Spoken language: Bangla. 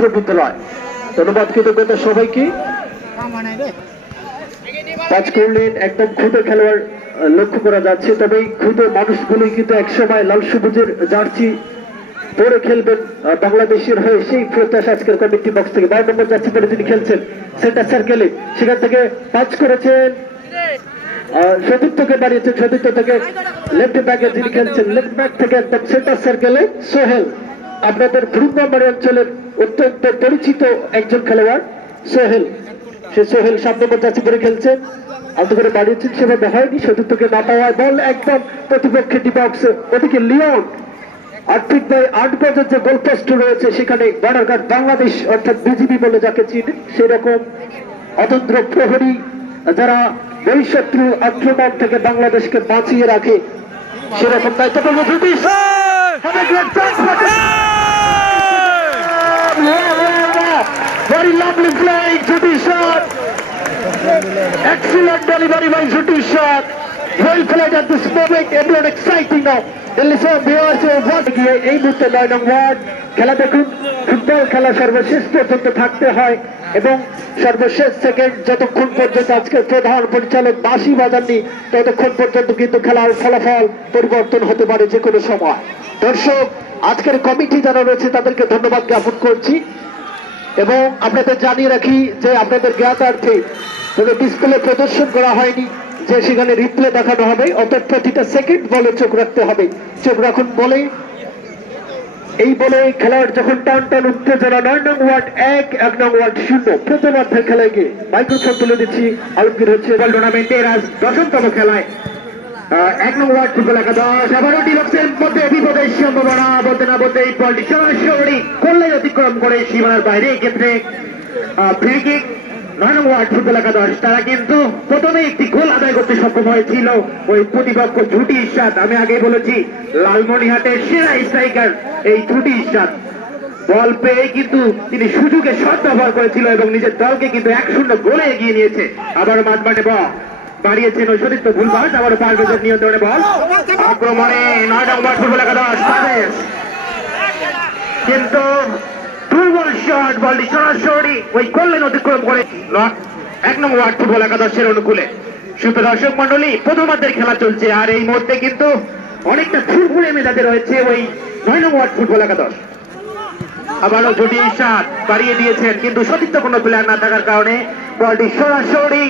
ছাত্র বিদ্যালয়। ধন্যবাদ, কৃতজ্ঞতা সবাইকে। পাঁচ করলেন একদম ক্ষুদে খেলোয়াড় লক্ষ্য করা যাচ্ছে, তবে এই ক্ষুদে মানুষগুলি কিন্তু একসময় লাল সবুজের জার্সি পরে খেলবেন বাংলাদেশের হয়ে, সেই প্রত্যাশা আজকের কমিটি বক্স থেকে। 12 নম্বর জার্সি পরে যিনি খেলছেন সেন্টার সার্কেলে, সেখান থেকে পাঁচ করেছেন সতীর্থকে বাড়িয়েছেন, সতীর্থ থেকে লেফট ব্যাকে যিনি খেলছেন, লেফট ব্যাক থেকে একদম সেন্টার সার্কেলে সোহেল, আপনাদের ব্রুঙ্গামারি অঞ্চলের অত্যন্ত পরিচিত একজন খেলোয়াড় সোহেল। সে সোহেল 7 নম্বর জার্সি পরে খেলছেন, আলতো করে বাড়িয়েছেন, সেভাবে হয়নি, সতীর্থকে না পাওয়ায় বল একদম প্রতিপক্ষের ডি বক্সে। ওদিকে লিওন 8 ফিট বাই 8 গজের যে গোলপোস্ট রয়েছে সেখানে বর্ডার গার্ড বাংলাদেশ অর্থাৎ বিজিবি বলে যাকে চিনি, সেরকম অতন্ত্র প্রহরী যারা বহিঃশত্রু আক্রমণ থেকে বাংলাদেশকে বাঁচিয়ে রাখে, সেরকম দায়িত্ব পালন জ্যোতিষ। Very lovely play, Judy shot. Excellent delivery by Judy shot. Well played at this moment. Everyone exciting now. এই মুহূর্তে 9 নং ওয়ার্ড খেলা দেখুন। ফুটবল খেলা সর্বশেষ পর্যন্ত থাকতে হয় এবং সর্বশেষ সেকেন্ড যতক্ষণ পর্যন্ত আজকের প্রধান পরিচালক বাঁশি বাজাননি ততক্ষণ পর্যন্ত কিন্তু খেলার ফলাফল পরিবর্তন হতে পারে যে কোনো সময়। দর্শক, আজকের কমিটি যারা রয়েছে তাদেরকে ধন্যবাদ জ্ঞাপন করছি এবং আপনাদের জানিয়ে রাখি যে আপনাদের জ্ঞাতার্থে তবে ডিসপ্লে প্রদর্শন করা হয়নি, যে সেখানে রিপ্লে দেখানো হবে, অর্থাৎ প্রতিটা সেকেন্ড বলে চোখ রাখতে হবে। চোখ রাখুন বলে, এই বলে খেলোয়াড় যখন টান টান উত্তেজনা 9 নং ওয়ার্ড 1 নং ওয়ার্ড 0 প্রথমার্ধের খেলায় গিয়ে মাইক্রোফোন তুলে দিচ্ছি। আলোকিত হচ্ছে টুর্নামেন্টের আজ 10তম খেলায় 1 নং ওয়ার্ড ফুটবল একাদশ আবারও ডি বক্সের মধ্যে বিপদের সম্ভাবনা বলতে না বলতে এই বলটি সরাসরি কল্যাণ অতিক্রম করে সীমানার বাইরে, ক্ষেত্রে ফ্রি কিক। 9 নং ওয়ার্ড ফুটবল একাদশ তারা কিন্তু প্রথমে একটি গোল আদায় করতে সক্ষম হয়েছিল ওই প্রতিপক্ষ ঝুটি ইরশাদ। আমি আগে বলেছি লালমনিরহাটের সেরা স্ট্রাইকার এই ঝুটি ইরশাদ বল পেয়ে কিন্তু তিনি সুযোগে শট ব্যবহার করেছিল এবং নিজের দলকে কিন্তু 1-0 গোলে এগিয়ে নিয়েছে। আবারও মাঝমাঠে বল বাড়িয়েছেন ওই সতীর্থ ভুলবাস, আবারও পারভেজের নিয়ন্ত্রণে বল আক্রমণে 9 নং ওয়ার্ড ফুটবল একাদশ পারভেজ, কিন্তু দুর্বল শট, বলটি সরাসরি ওই কল্যাণ অতিক্রম করে 1 নং ওয়ার্ড ফুটবল একাদশের অনুকূলে। সুপ্রিয় দর্শক মন্ডলী, প্রথমার্ধের খেলা চলছে আর এই মুহূর্তে কিন্তু অনেকটা ফুরফুরে মেজাজে রয়েছে ওই 9 নং ওয়ার্ড ফুটবল একাদশ। আবারও ঝুটি ইরশাদ বাড়িয়ে দিয়েছেন, কিন্তু সতীর্থ কোনো প্লেয়ার না থাকার কারণে বলটি সরাসরি